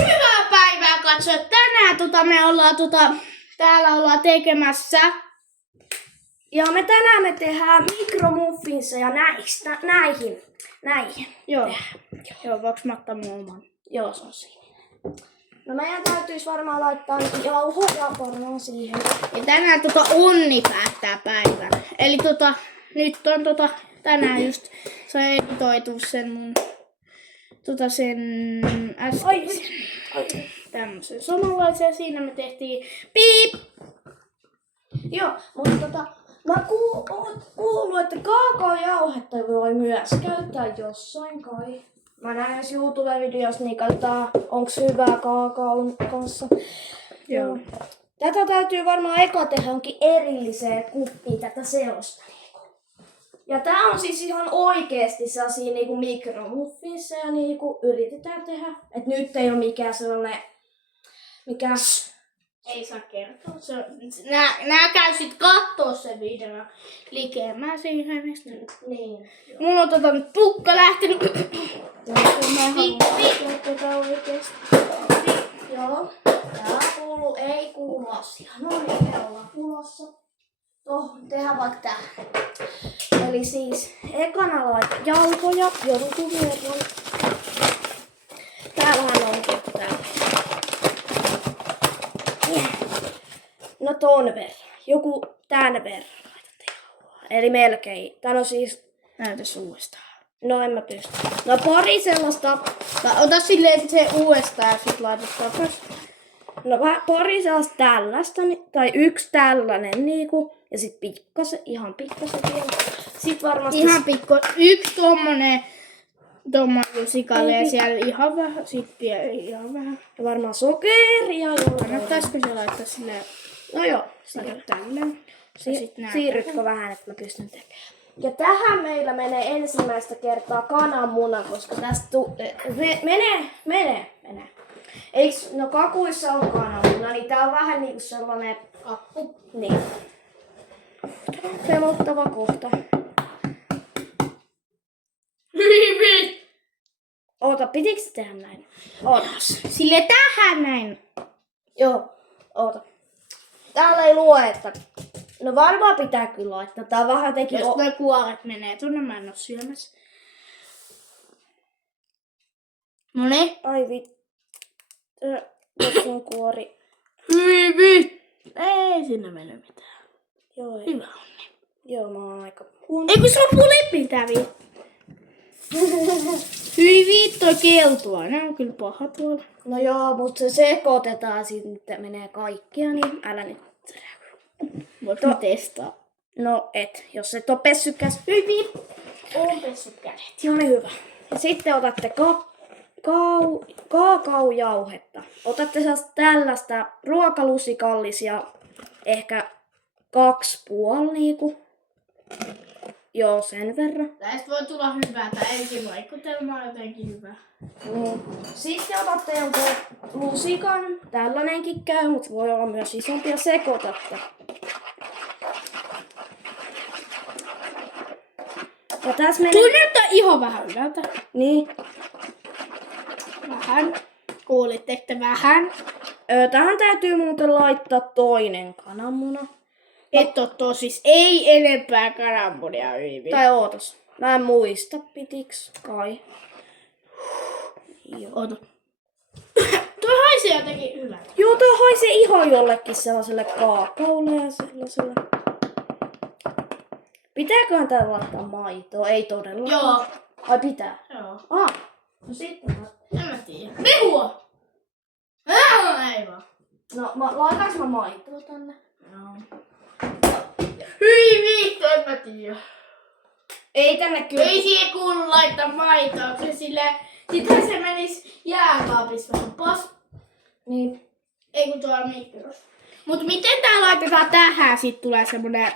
Hyvää päivää katsojat. Tänään me ollaan täällä ollaan tekemässä. Ja tänään me tehdään mikromuffinseja näihin. Joo. Joo, voiko mä ottaa mun oman? Joo, se on siinä. No meidän täytyisi varmaan laittaa jauhoja varmaan siihen. Ja tänään Onni päättää päivän. Eli nyt on tänään just se editoitu sen mun sen äskeisen tämmösen samanlaisen. Siinä me tehtiin piip. Joo, mutta mä kuullut, että kaakaojauhetta voi myös käyttää jossain kai. Mä näen jos YouTube-videossa, niin katsotaan, onks hyvää kaakaon kanssa. Joo. Tätä täytyy varmaan eka tehdä jonkin erilliseen kuppiin tätä seosta. Ja tää on siis ihan oikeesti sellaisia niinku mikromuffinseja niinku yritetään tehdä. Et nyt ei oo mikään sellainen, Ei saa kertoa. Nää käy sit kattoo sen video likemään siihen. Niin. Mulla on nyt tukka lähtenyt. Joo. Tää ei kuulu asiaan. No niin, me ollaan tulossa. Tehdään vaikka tää. Eli siis ekana laita jauhoja jonkun verran. Täällähän onkin tää. No ton verran. Joku tän verran laitatte jauhoa. Eli melkein. Tän on siis... Näytäs uudestaan. No en mä pysty. No pari sellaista... Ota silleen se uudestaan ja sit laitat takas. No pari sellaista tällaista. Tai yksi tällainen niinku. Ja sit ihan pikkasen vielä. Sit varmasti... Ihan yksi tommonen lusikalle ja siellä ihan vähän. Sit vielä ihan vähän. Ja varmaan sokeria. Kannattaisiko se laittaa silleen... No joo. Tälleen. Siirrytkö vähän, että mä pystyn tekemään. Ja tähän meillä menee ensimmäistä kertaa kananmuna, koska tästä menee. Eiks, no kakuissa on kananmuna, niin tää on vähän niinku sellainen akku. Niin. Pelottava kohta. Hyvin! Oota, pitikö se tehdä näin? Oota. Sille tähän näin. Joo, oota. Täällä ei lue, että... No varmaan pitää kyllä laittaa. Tää vähän teki... Jos noi kuoret menee tuonne, mä en oo syömässä. Noniin. Ai Tässä on kuori. Hyvin! Ei sinne mene mitään. Joo, ei. Hyvä onni. Joo, mä oon aika huono. Ei kun se on flipin tävi. Hyi viitto keltua. Ne on kyllä paha tuolla. No joo, mutta se sekoitetaan sitten menee kaikkia, niin älä nyt. Voitko testaa? No jos et oo pessyt käs. Hyvin. Oon pessyt kädet. Joo, niin hyvä. Ja sitten otatte kaakaojauhetta. Otatte tällaista ruokalusikallisia, ehkä 2,5 niinku. Joo, sen verran. Tästä voi tulla hyvää. Tää ensin vaikutelma on jotenkin hyvä. Sitten otatte jonkun lusikan. Tällainenkin käy, mutta voi olla myös isompi ja sekoitatte. Ja tässä menee... Tuo näyttää ihan vähän hyvältä. Niin. Vähän. Kuulitteko te vähän? Tähän täytyy muuten laittaa toinen kananmuna. Siis ei enempää kananmunia hyvin. Tai ootas. Mä en muista, pitiks kai. Joo. Oota. Tuo haisee jotenkin hyvältä. Joo, tää haisee ihan jollekin sellaiselle kaakaolle ja sellaiselle. Pitääköhän täällä laittaa maitoa? Ei todella. Joo. Ai pitää? Joo. No sitten. En mä tiedä. Mehua! Ei vaan. No, laitaanko mä maitoa tänne? No. Hyi viitto, en mä tiedä. Ei tänne kyllä. Ei siihen kuulu laittaa maitoa, se silleen... Sittenhän se menis jääkaapissa vähän pas. Niin. Ei kun tuolla mikrossa. Mut miten tää laitetaan tähän, sit tulee semmonen...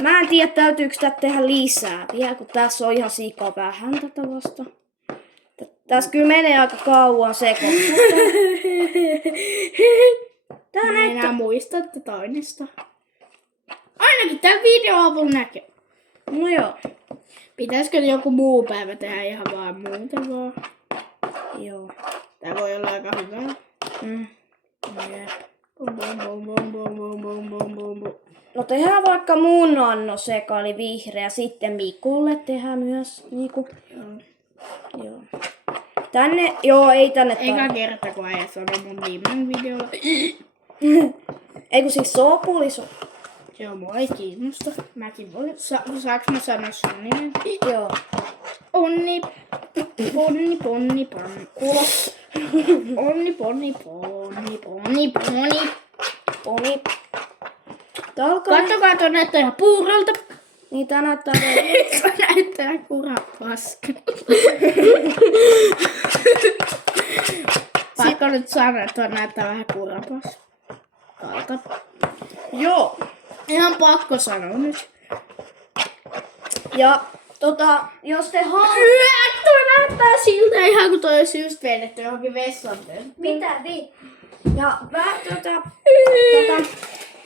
Mä en tiedä, täytyykö tätä tehdä lisää vielä, kun tässä on ihan sika vähän tätä vasta. Tässä kyllä menee aika kauan sekoittaa. Tää Mä enää muista tätä aineesta. Ainakin tää videon avulla näkee. No joo. Pitäisikö joku muu päivä tehdä ihan vaan muuten vaan? Joo. Tää voi olla aika hyvä. Jep. Bum, bum, bum, bum, bum, bum, bum, bum, bum, bum. No tehdään vaikka mun annoseka, eli vihreä. Sitten Mikulle tehdään myös niinku. Joo. Tänne, joo, ei tänne Eka kerta, kun äijä sanoi mun viimeinen videolla. Ei kun siis Sopuliso. Joo, mua ei kiinnosta. Mäkin voin. Saaks mä sanoa sun nimen? Joo. Onni, ponni, ponni, ponni. Kuulos. Onni, ponni, ponni, ponni, ponni. Poni. Tää alkaa. Kattokaa, toi näyttää ihan puurolta. Niin tää näyttää Toi näyttää kurapaska. Pakko nyt sanoa, että toi näyttää vähän kurapaskalta. Joo. Ihan pakko sanoa nyt. Ja jos te Toi näyttää siltä ihan kun toi olisi just vedetty johonkin vessan. Mitä niin? Ja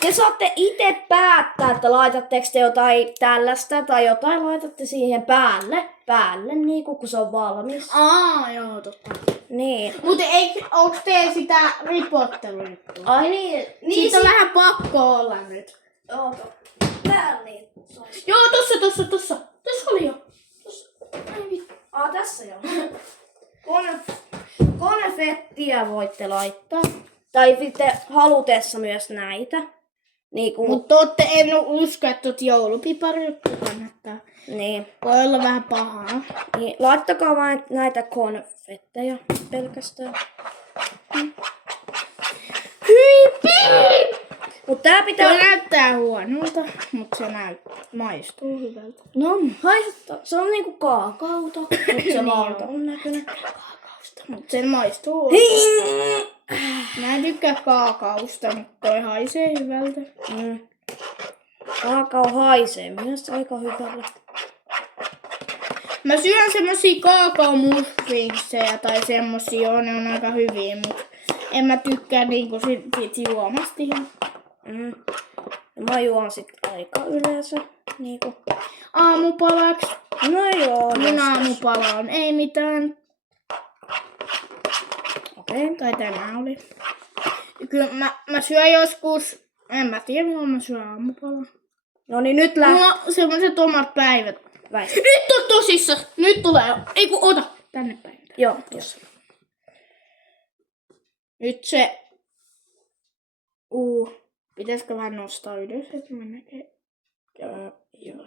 te saatte itse päättää, että laitatteko te jotain tällaista tai jotain laitatte siihen päälle niinku kun se on valmis. Joo, totta. Niin. Mutta onks teillä sitä ripottelujuttua? Ai niin. Siitä on vähän pakko olla nyt. Oota. Täällä niin. Joo, tossa. Tossa oli jo. Ai vittu. Tässä jo. Konfettia voitte laittaa. Tai sitten halutessa myös näitä. Niinku, Mutta en usko, että joulupiparijuttu kannattaa. niin. Voi olla vähän pahaa. Niin, laittakaa vain näitä konfetteja pelkästään. Mut tää pitää... Se näyttää huonolta, mutta se maistuu hyvältä. No, haistaa. Se on niinku kaakauta, mut se valta on näköinen. Kaakausta, mutta se maistuu. Mä en tykkää kaakausta, mutta toi haisee hyvältä. Kaakao haisee myös aika hyvällä. Mä syön semmosia kaakaomuffinsseja tai semmosia, ne on aika hyviä, mutta en mä tykkää niinku sit juomasta ihan. Mä juon sit aika yleensä. Niinku. Aamupalaksi. No joo. Minun aamupalaan. Ei mitään. Okei. Tai tänään oli. Kyllä mä syön joskus. En mä tiedä milloin mä syön aamupalaa. No niin nyt Mulla on semmoset omat päivät. Nyt on tosissa. Nyt tulee jo. Ei kun ota. Tänne päin. Joo, tossa. Nyt se. Pitäisikö vähän nostaa ylös, että mä näkee? Joo.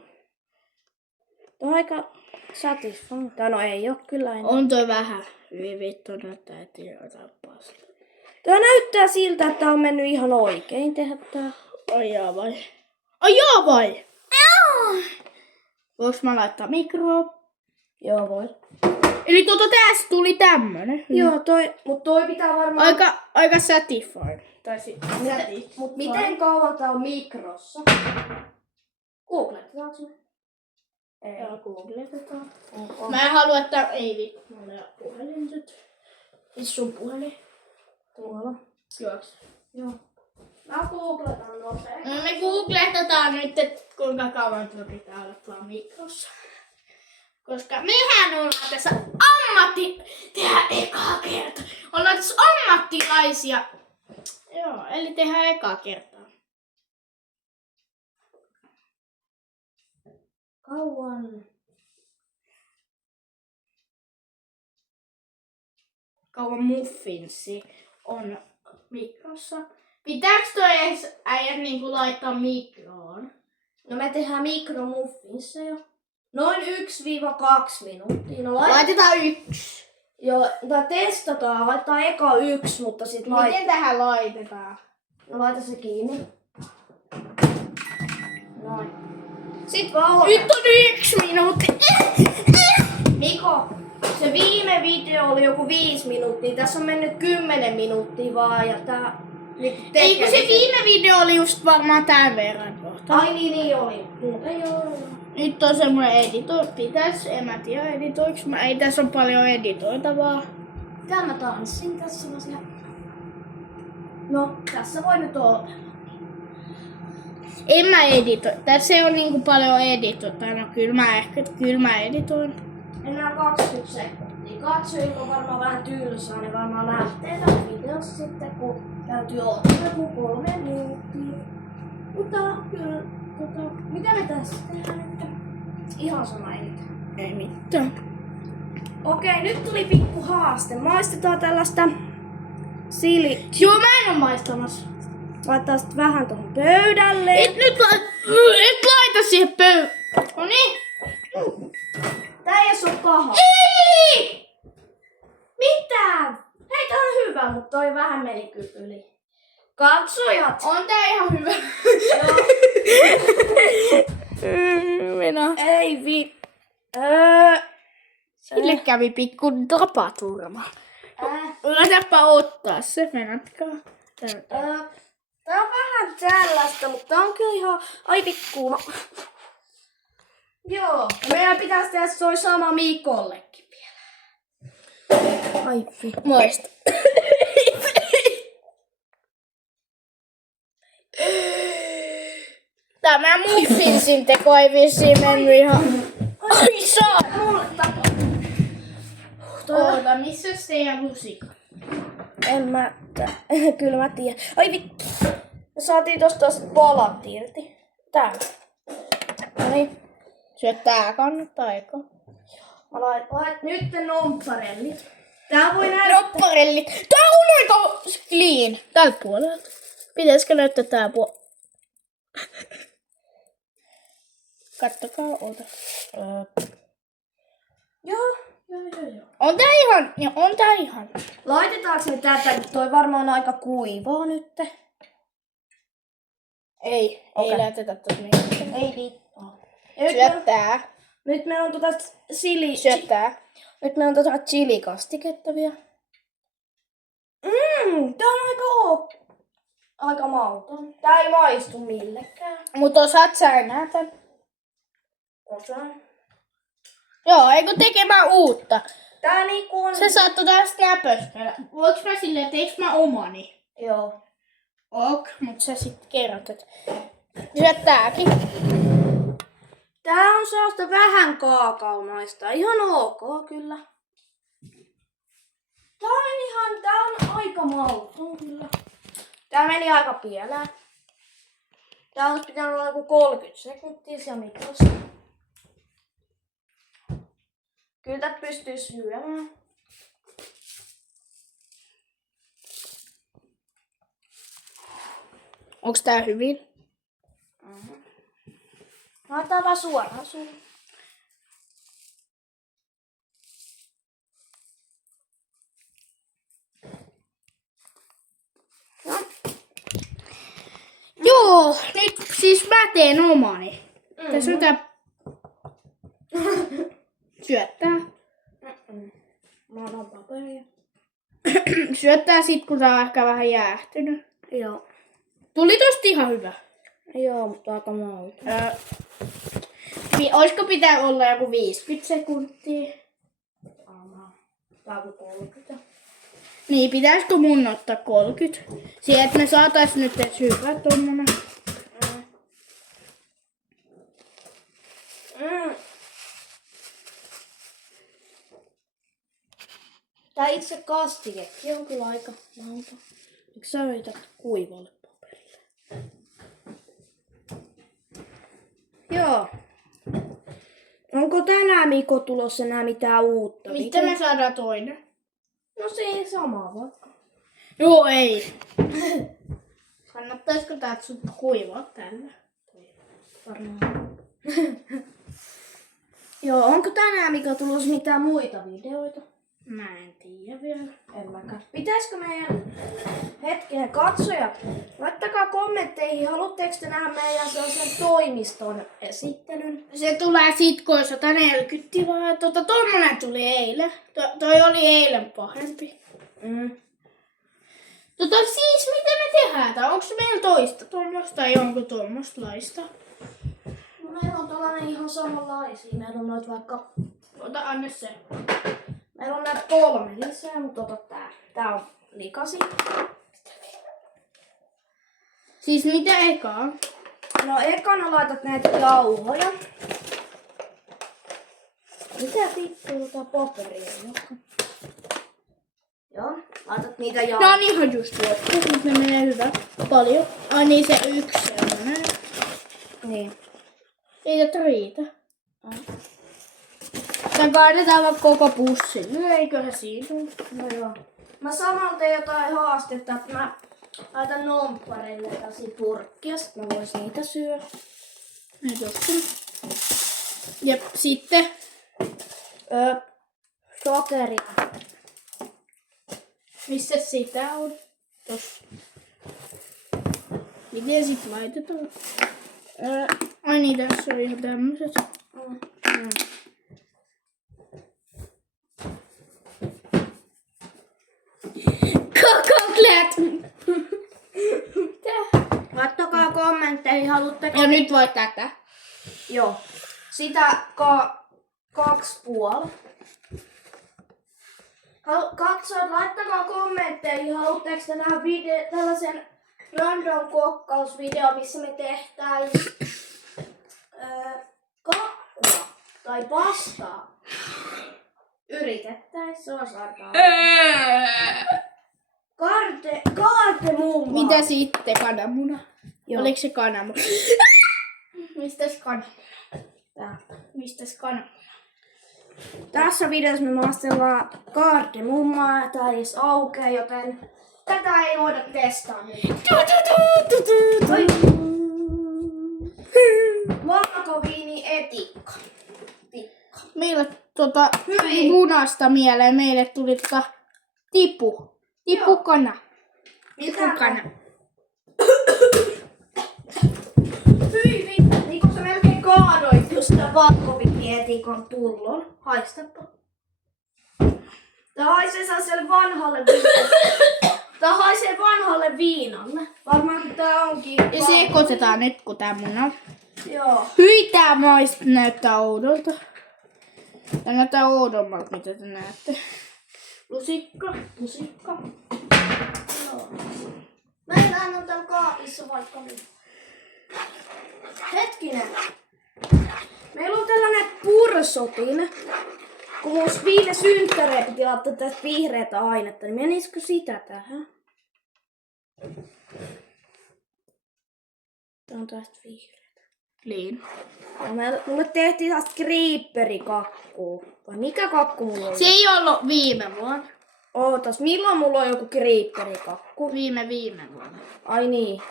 Tuo on aika satisfying. Tai no ei oo kyllä enää. On toi vähän. Hyvin vittu näyttää, että jotain paskaa. Tuo näyttää siltä, että on mennyt ihan oikein tehdä tää. Ai jaa vai? Voinko mä laittaa mikroon? Joo, voi. Eli tästä tuli tämmönen. Joo, mut toi pitää varmaan... Aika satisfying. Tai Mut miten kauan tää on mikrossa? Googletetaanko me? Ei. Joo, googletetaan. Mä en halua, että... Ei vittu, mulla ei ole puhelin nyt. Missä sun puhelin? Tuolla. Juoks. Joo. Mä googletan nopeasti. No me googletetaan nyt, että kuinka kauan tuo pitää olla tuolla mikrossa. Koska mehän ollaan tässä tehdään ekaa kertaa. Ollaan tässä ammattilaisia. Joo, eli tehdään ekaa kertaa. Kauan muffinsi on mikrossa. Pitääkö toi edes äijän niinku laittaa mikroon? No me tehdään mikromuffinsseja. Noin 1-2 minuuttia. No Laitetaan 1. Joo, tai testataan. Laitetaan eka 1, mutta sit Miten tähän laitetaan? No laita se kiinni. Noin. Sit vaan Nyt on 1 minuutti. Miko, se viime video oli joku 5 minuuttia. Tässä on mennyt 10 minuuttia vaan ja tää... Ei kun se viime video oli just varmaan tämän verran kohta. Ai niin oli. Joo. Nyt on semmoinen en mä tiedä editoiks mä. Ei tässä on paljon editoitavaa. Tää mä tanssin tässä semmosia. No, tässä voi nyt olla. En mä editoi. Tässä ei ole niinku paljon editoitavaa. No kyllä mä editoin. Enää 20 sekuntia. katsojilla on varmaan vähän tylsää, ne varmaan lähtee tässä videossa sitten, kun täytyy odottaa joku 3 minuuttia. Mutta kyllä, mitä me tässä tehdään nyt? Ihan sama ei mitään. Ei mitään. Okei, nyt tuli pikku haaste. Maistetaan tällaista Joo, mä en oo maistamassa. Laittaa sit vähän tuohon pöydälle. Et laita siihen No niin. Tää ei oo paha. Ei! Mitä? Hei, tää on hyvä, mutta toi vähän meni kyllä yli. Katsojat! On tää ihan hyvä. Minä. Ei Sille kävi pikku tapaturma. Yritäpä ottaa se, menatkaa. Tää on vähän tällaista, mutta tää on kyllä ihan... Ai pikku. Joo. Meidän pitäisi tehdä toi sama Mikollekin vielä. Ai vittu. Moista. Tämä muffinsin teko ei vissiin mennyt ihan... Ai saa! Mulle tapaa. Oota, missä teidän lusikka? Kyllä mä tiedän. Ai vittu. Me saatiin tosta palat irti. Täällä. Noniin. Tää kannattaa eka. Mä lait nyt ne nompparellit. Tää voi näyttää. Nopparellit. Tää on aika clean. Tältä puolelta. Pitäisikö näyttää tää puolella? Kattokaa, oota. Joo. On tää ihan. Laitetaanko me tätä? Toi varmaan aika kuivaa nyt. Ei laiteta tossa mitään. Ei vittu. Syöttää. Nyt meillä on Syöttää. Nyt meillä on chilikastiketta vielä. Tää on aika mauton. Tää ei maistu millekään. Mut osaat sä enää tän? Osaan. Joo, eikö tekemään uutta? Tää niinku on... Se saattoi tästä näpöskellä. Voinko mä silleen, teiks mä omani? Joo. Ok, mut sä sit kerrot, et... Syöttääkin. Tää on sellaista vähän kaakaomaista. Ihan ok kyllä. Tää on aika mauton kyllä. Tää meni aika pieleen. Tää olisi pitänyt olla joku 30 sekuntia siellä mitossa. Kyllä tätä pystyy syömään. Onks tää hyvin? Laitetaan vaan suoraan suuhun. No. Joo, nyt siis mä teen omani. Tässä on tää... Syöttää. Mä otan paperia. Syöttää sit, kun tää on ehkä vähän jäähtynyt. Joo. Tuli tosta ihan hyvä. Joo, mutta aika mauton. Oisko pitää olla joku 50 sekuntia? Tää on 30. Niin, pitäisikö mun ottaa 30? Siihen, että me saatais nyt edes hyvä tommonen. Tää itse kastikekin on kyllä aika mauton. Eikö sä yrität kuivalle paperille? Joo. Onko tänään Miko tulossa enää mitään uutta? Miten me saadaan toinen? No se ei sama vaikka. Joo, ei. Kannattaisiko tää sun kuivaa tällä? Varmaan. Joo, onko tänään Miko tulossa mitään muita videoita? Mä en tiedä vielä. En mäkään. Pitäisikö meidän hetkinen katsojat? Laittakaa kommentteihin, haluatteko te nähdä meidän sellaisen toimiston esittelyn? Se tulee sit, kun on 140 tilaa. Tommonen tuli eilen. Toi oli eilen pahempi. Siis miten me tehdään tää? Onko meillä toista tuommoista tai onko tuommoislaista? No meillä on tollanen ihan samanlaisia. Meillä on noit vaikka... Anna se. Meillä on näitä 3 lisää, mutta ota tää. Tää on likasi. Siis mitä ekaa? No ekana laitat näitä jauhoja. Mitä vittua paperia joka? Joo, laitat niitä ja... No on ihan just loppu, nyt ne menee hyvä. Paljon. Ai niin se yksi sellainen. Niin. Ei tätä riitä. Tän kaadetaan vaan koko pussi. No eiköhän siitä. No joo. Mä samalla teen jotain haastetta, että mä laitan nomppareille tällaisia purkkia, sit mä vois niitä syödä. Ei tossa. Jep, sitten. Sokeria. Missä sitä on? Tossa. Miten sit laitetaan? Ai niin, tässä on ihan tämmöset. Kakaklet! Mitä? Laittakaa kommentteihin, haluatteko... Ja nyt voi tätä. Joo. Sitä 2,5. Katsojat, laittakaa kommentteihin, haluatteko te nähdä tällaisen random kokkausvideo, missä me tehtäis kakkua tai pastaa. Yritettäis, se on sarkaa. Kaarte mummaa. Mitä sitten kananmuna? Joo. Oliko se kananmuna? Mistäs kananmuna? Täältä. Mistäs kananmuna? Tässä videossa me maistellaan kaardemummaa, tää ei edes aukea, joten tätä ei voida testaa nyt. Oi. Valkoviini etikka. Meillä Hyi. munasta mieleen meille tuli tipu. Tipukana. Tipukana. Hyi vittu, niin kun sä melkein kaadoit just tän valkoviini etikon pullon. Haistapa. Tää haisee sellaiselle vanhalle viinalle. Tää haisee vanhalle viinalle. Varmaankin tää onkin. Ja sekoitetaan nyt, kun tää muna. Joo. Hyi, tää näyttää oudolta. Tää näyttää oudommalta, mitä te näette. Lusikka. Joo. Meillä on täällä kaapissa vaikka nyt. Hetkinen. Meillä on tällainen pursotin. Kun mun viime synttäreen piti laittaa tästä vihreätä ainetta, niin menisikö sitä tähän? Tää on tästä vihreätä. Niin. Ja mulle tehtiin tästä kriipperikakkuu. Vai mikä kakku mulla on? Se ei ollut viime vuonna. Ootas, milloin mulla on joku kriipperikakku? Viime vuonna. Ai niin.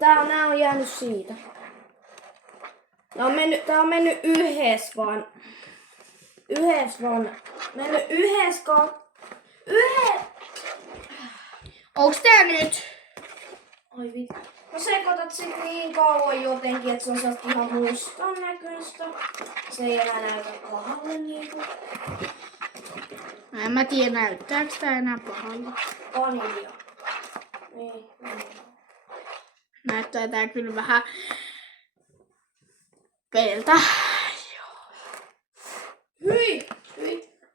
Nää on jäänyt siitä. Tää on mennyt yhdessä vaan. Mennyt Onks tää nyt? Oi vittu. No sekoitat sit niin kauan jotenkin, että se on sellaista ihan mustan näköistä. Se ei enää näytä pahalle niinku. En mä tiedä, näyttääks tää enää pahalta. Vanilja. Niin. Näyttää tää kyllä vähän peltä. Hyi!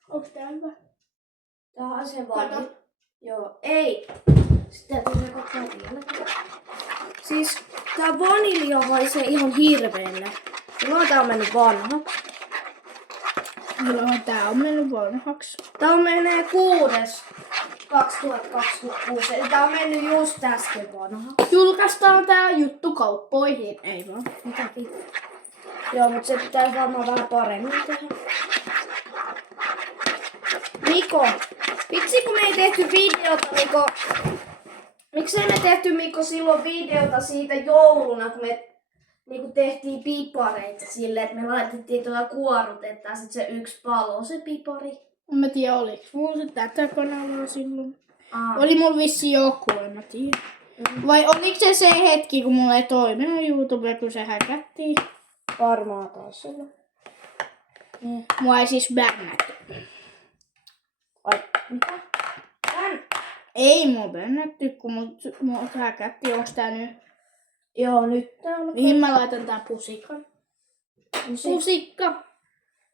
Onks tää hyvä? Tää on se Kato. vanilja. Joo, ei. Sitten täytyy sekoittaa vielä. Siis tää vanilja haisee ihan hirveelle. Milloin tää on mennyt vanha? Milloin tää on mennyt vanhaksi? Tää on menee 6.2026. Eli tää on mennyt just äsken vanha. Julkaistaan tää juttu kauppoihin. Ei vaan. Mitä vittu? Joo, mut se pitäis varmaan vähän paremmin tehdä. Miko! Vitsi kun me ei tehty videota, Miko. Miksei me tehty, Mikko, silloin videota siitä jouluna, kun me niinku tehtiin pipareita silleen, että me laitettiin kuorutetta ja sit se yksi palo, se pipari. En mä tiedä, oliks mulla se tätä kanavaa silloin. Aa. Oli mulla vissi joku, en mä tiedä. Vai oliko se hetki, kun mulla ei toiminut YouTube, kun se häkättiin? Varmaan taas sulla. Niin. Mua ei siis bännätty. Ai, mitä? Ei mua bännätty, kun mut häkättiin. Onks tää nyt? Joo, nyt tää on. Mihin mä laitan tän pusikan? Pusikka.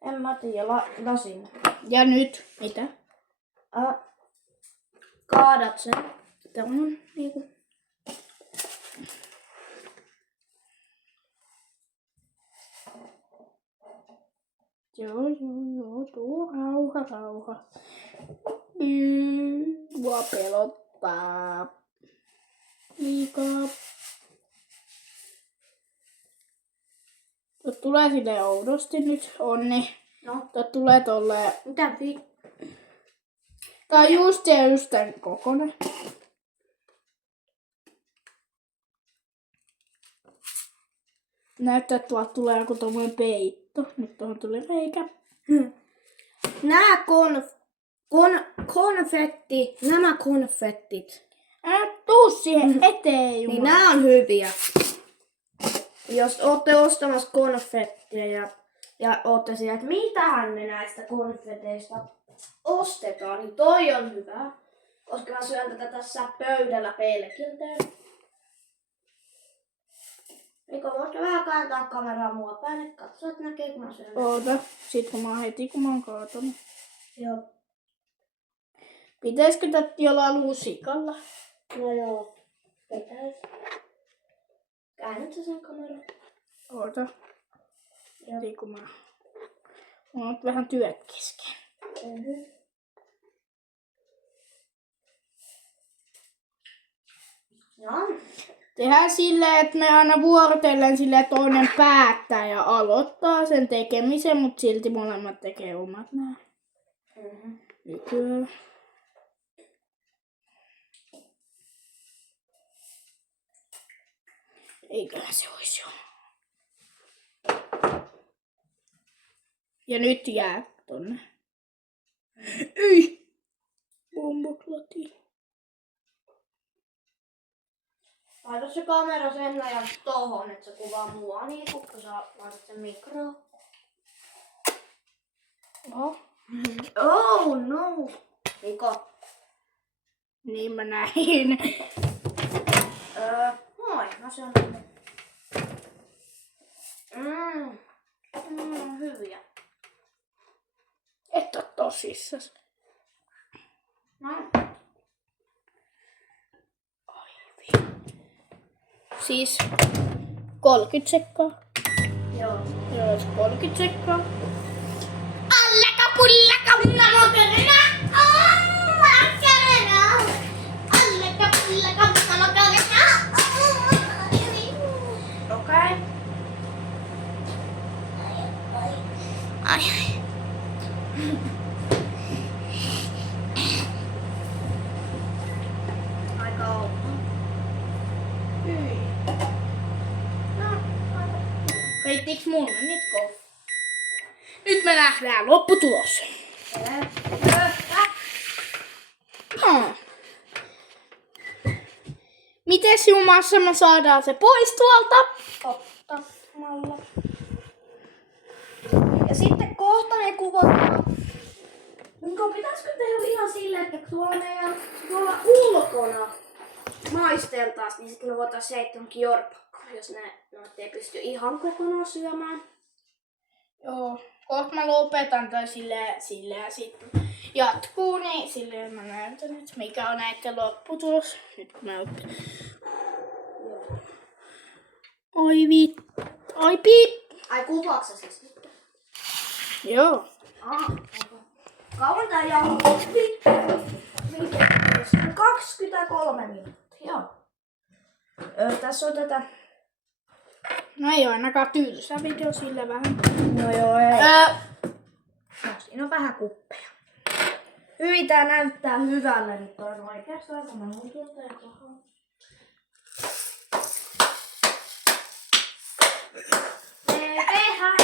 En mä tiedä, lasin. Ja nyt, mitä? Kaadat sen. Tää on niinku. Joo, tuo rauha. Mua pelottaa. Liikaa. Tuo tulee silleen oudosti nyt, Onni. No. Tuo tulee tolleen. Mitä Tää on just tän kokonen. Näyttää, että tuolta tulee joku tommonen peitto. Nyt tuohon tuli reikä. Nämä nämä konfettit, Tuu siihen eteen, Jumala. niin nämä on hyviä. Jos ootte ostamassa konfetteja ja ootte siellä, että mitähän me näistä konfeteista ostetaan, niin toi on hyvä. Koska mä syön tätä tässä pöydällä pelkiltä. Eikö voitte vähän kääntää kameraa mua päin, että katso, että näkee kun mä syön. Oota, sit kun mä oon kaatunut. Joo. Pitäisikö tätä jollain lusikalla? No joo. Pitäis. Käännät sä sen kameran? Oota. Eli kun mä oon vähän työt kesken. Mm-hmm. No. Tehdään silleen, että me aina vuorotellen silleen toinen päättää ja aloittaa sen tekemisen, mutta silti molemmat tekee omat nää. Mm-hmm. Nykyään. Eiköhän se olisi jo. Ja nyt jää tonne. Ei! Bomboklati. Laita se kamera sen ajan tohon, että se kuvaa mua niin kun sä laitat sen mikroon. No. Oh no! Niko. Niin mä näin. Moi, mä syön. Hyviä. Et oo tosissas. No. Siis 30 sekkaa. Joo. Joo, 30 sekkaa. Allaka pullaka unna mokerina. Makerina. Allaka pullaka unna mokerina. Okei. Ai. Aika outo. Heittiinkö mulle nyt kohta? Nyt me nähdään lopputulos. Miten Jumassa me saadaan se pois tuolta? Ottamalla. Ja sitten kohta ne kuvataan. Niko, pitäisikö tehdä ihan silleen, että tuolla ulkona maisteltaisiin, niin sitten me voitaisiin heittää johonkin jorpakkoon, jos ne ei pysty ihan kokonaan syömään. Joo, kohta mä lopetan tai silleen ja sitten jatkuu, niin silleen mä näytän nyt mikä on näitten lopputulos. Nyt kun mä otin. Ai piip. Ai kuvaatko sä siis nyt? Joo. Kauan tää jauho? 23 minuuttia, joo. Tässä on tätä. No ei oo ainakaan tylsä video sillä vähän. No joo, ei. No, siinä on vähän kuppeja. Hyvin tää näyttää hyvälle nyt on oikeastaan, kun mä muutin tää tuohon. Me tehdään.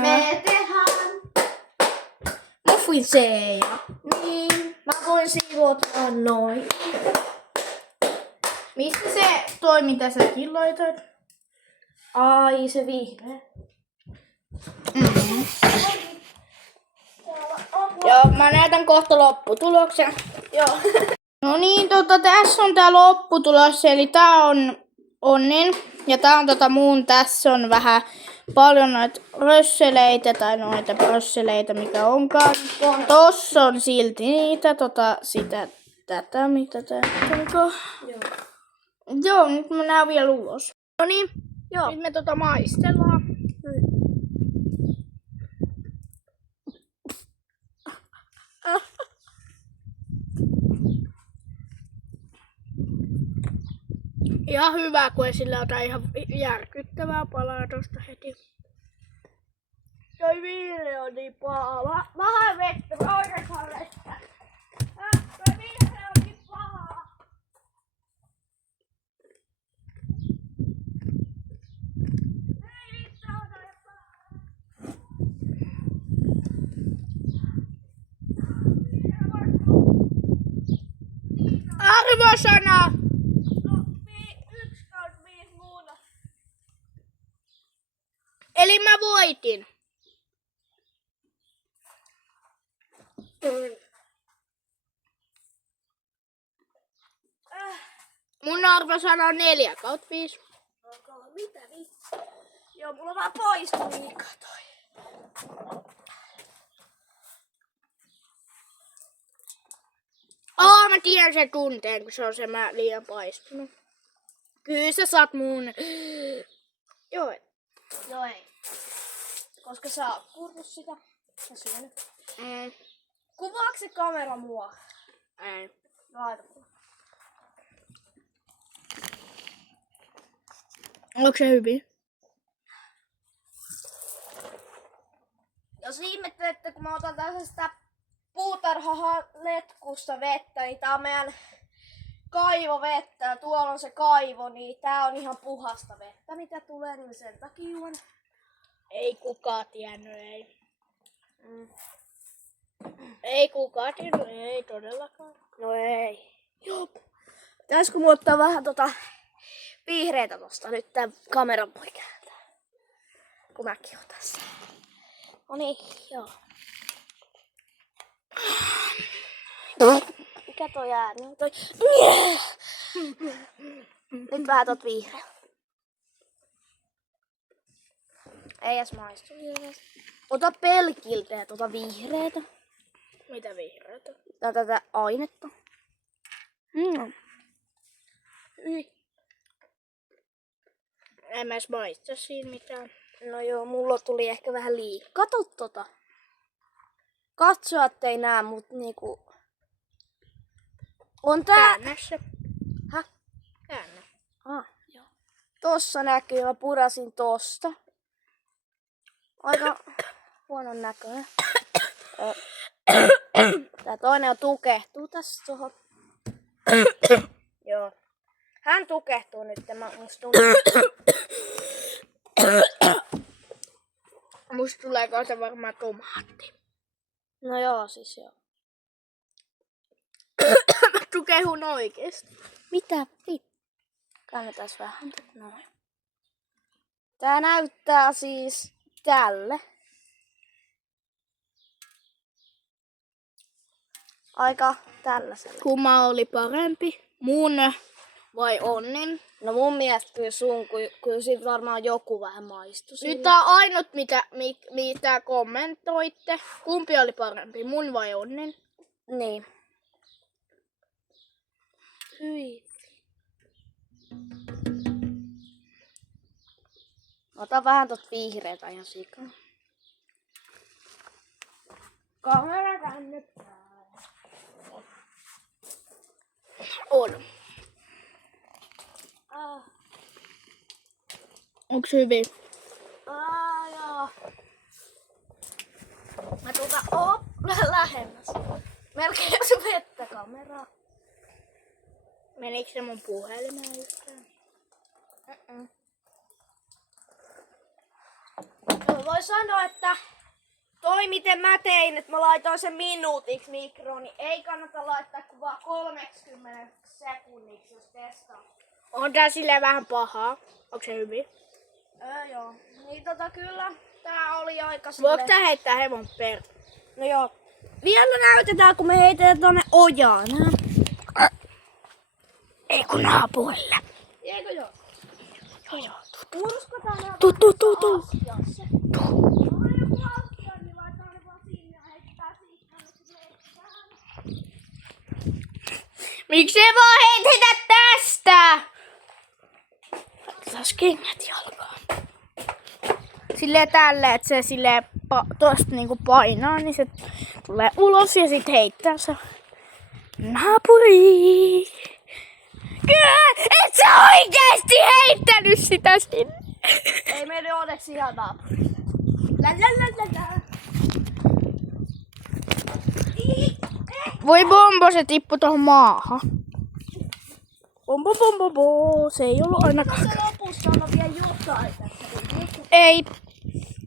Me tehdään. Muffinseja. Niin, mä voin siivota noin. Mistä se toi, mitä säkin laitoit? Ai, se vihreä. Mm-hmm. Joo, mä näytän kohta lopputuloksen. Joo. No niin, tässä on tää lopputulos, eli tää on Onnin ja tää on muun. Tässä on vähän paljon noita rösseleitä tai noita rösseleitä, mikä onkaan. Tossa on silti niitä, tätä, mitä tää onkaan. Joo, nyt mä näen vielä ulos. No niin, Joo. Nyt me maistellaan. Ihan hyvä, kun ei sillä ota ihan järkyttävää palaa tosta heti. Toi viire on niin paha. Vähän vettä, oikeastaan vettä. Toi viire on niin paha. Ei vittu, on toi paha. Arvosana! No, 1/5 muuta. Eli mä voitin. Mun arvosana on 4/5. Mitä vittu? Joo, mulla vaan poistui liikaa toi. Mä tiedän sen tunteen, kun se on se mä liian paistunut. Kyllä sä saat mun. Joo. Joo ei. Koska sä oot purrut sitä. Sä syönyt. Kuvaako se kamera mua? Ei. Laita. Onko se hyvin? Jos ihmettelette, kun mä otan tällaisesta puutarhahan letkusta vettä, niin tää on meidän kaivovettä ja tuolla on se kaivo, niin tää on ihan puhasta vettä, mitä tulee, niin sen takia juon. Ei kukaan tiennyt, ei. Ei kukaan tiennyt, ei todellakaan. No ei. Joo. Pitäisikö mun ottaa vähän vihreitä tosta nyt tän kameran poikelta? Kun mäkin oon tässä. No niin, joo. Mikä toi ääni on? Toi... Nyt vähän tot vihreä. Ei edes maistu hirveästi. Ota pelkiltä ja vihreätä. Mitä vihreätä? Ja tätä ainetta. En mä edes maista siinä mitään. No joo, mulla tuli ehkä vähän liikaa. Kato tota. Katso, ettei näe, mut niinku... On tää... Käännä se. Häh? Käännä. Joo. Tossa näkyy, mä purasin tosta. Aika huonon näköinen. Tää toinen on tukehtuu tässä tuohon. Joo. Hän tukehtuu nyt, musta tuntuu. Musta tulee kohta varmaan tomaatti. No joo, siis joo. Mä tukehun oikeesti. Mitä vittu? Käännetään vähän. Noin. Tää näyttää siis tälle. Aika tällaiselle. Kumma oli parempi? Mun vai Onnin? No mun mielestä kyllä sun, kyllä siitä varmaan joku vähän maistui. Nyt tää on ainut mitä kommentoitte. Kumpi oli parempi? Mun vai Onnin? Niin. Hyi. Ota vähän tot vihreätä ihan sikaa. Kamera tänne päin. On. Onks hyvin? Joo. Mä vähän lähemmäs. Melkein se vettä kameraa. Menikö se mun puhelimeen yhtään? Voi sanoa, että toi miten mä tein, että mä laitoin sen minuutiksi mikroon, niin ei kannata laittaa kuin vaan 30 sekunniksi, jos testaa. On tää silleen vähän pahaa. Onko se hyvin? Joo. Niin kyllä. Tää oli aika Voiko tää heittää hevon per? No joo. Vielä näytetään, kun me heitetään tonne ojaan. Ei kun naapurille. Eikö joo? Joo. Uskotaan nämä Tuu. astiassa. Niin laitetaan ne vaan sinne ja heitetään siitä. Miksi ei vaan heitetä tästä? Taas kengät jalkaan. silleen tälleen, että se silleen tosta niinku painaa, niin se tulee ulos ja sit heittää se naapuri. Et sä oikeesti heittänyt sitä sinne? Ei meidän onneksi ihan naapuri. Voi bombo, se tippui tohon maahan. Bombo, bombo, bombo. Se ei ollut ainakaan. Se lopussa on vielä jotain tässä. Ei.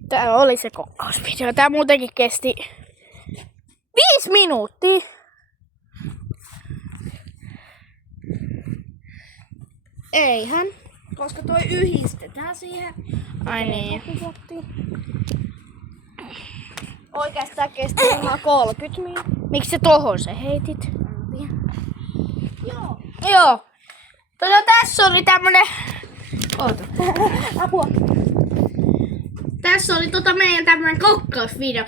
Tää oli se kokkausvideo. Tää muutenkin kesti 5 minuuttia. Eihän. Koska toi yhdistetään siihen. Ai niin. Oikeastaan kesti ihan 30 minuuttia. Miksi se tohon se heitit? Joo. Joo. Tässä oli tämmönen... Oota. Apua. Tässä oli meidän tämmönen kokkausvideo.